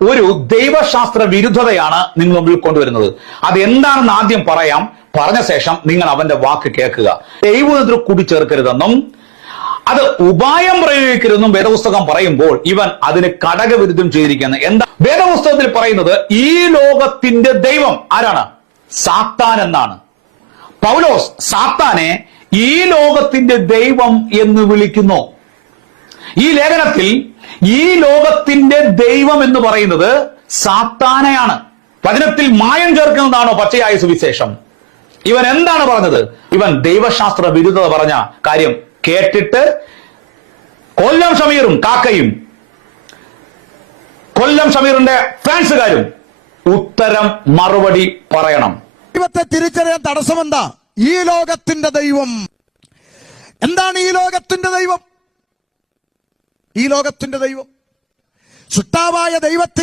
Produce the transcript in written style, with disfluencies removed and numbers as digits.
ഒരു ദൈവശാസ്ത്ര വിരുദ്ധതയാണ് നിങ്ങൾ മുമ്പിൽ കൊണ്ടുവരുന്നത്. അത് എന്താണെന്ന് ആദ്യം പറയാം, പറഞ്ഞ ശേഷം നിങ്ങൾ അവന്റെ വാക്ക് കേൾക്കുക. ദൈവത്തിന് കൂട്ടിച്ചേർക്കരുതെന്നും അത് ഉപായം പ്രയോഗിക്കരുതെന്നും വേദപുസ്തകം പറയുമ്പോൾ ഇവൻ അതിന് കടകവിരുദ്ധം ചെയ്തിരിക്കുന്നത്. എന്താ വേദപുസ്തകത്തിൽ പറയുന്നത്? ഈ ലോകത്തിന്റെ ദൈവം ആരാണ്? സാത്താൻ എന്നാണ്. പൗലോസ് സാത്താനെ ഈ ലോകത്തിന്റെ ദൈവം എന്ന് വിളിക്കുന്നു. ഈ ലേഖനത്തിൽ ഈ ലോകത്തിന്റെ ദൈവം എന്ന് പറയുന്നത് സാത്താനെയാണ്. വചനത്തിൽ മായം ചേർക്കുന്നതാണോ പച്ചയായ സുവിശേഷം? ഇവൻ എന്താണ് പറഞ്ഞത്? ഇവൻ ദൈവശാസ്ത്ര വിരുദ്ധത പറഞ്ഞ കാര്യം കേട്ടിട്ട് കൊല്ലം ഷമീറും കാക്കയും കൊല്ലം ഷമീറിന്റെ ഫാൻസുകാരും ഉത്തരം മറുപടി പറയണം. ദൈവത്തെ തിരിച്ചറിയാൻ തടസ്സമെന്താ? ഈ ലോകത്തിന്റെ ദൈവം എന്താണ്? ഈ ലോകത്തിന്റെ ദൈവം, ഈ ലോകത്തിന്റെ ദൈവം സൃഷ്ടാവായ ദൈവത്തെ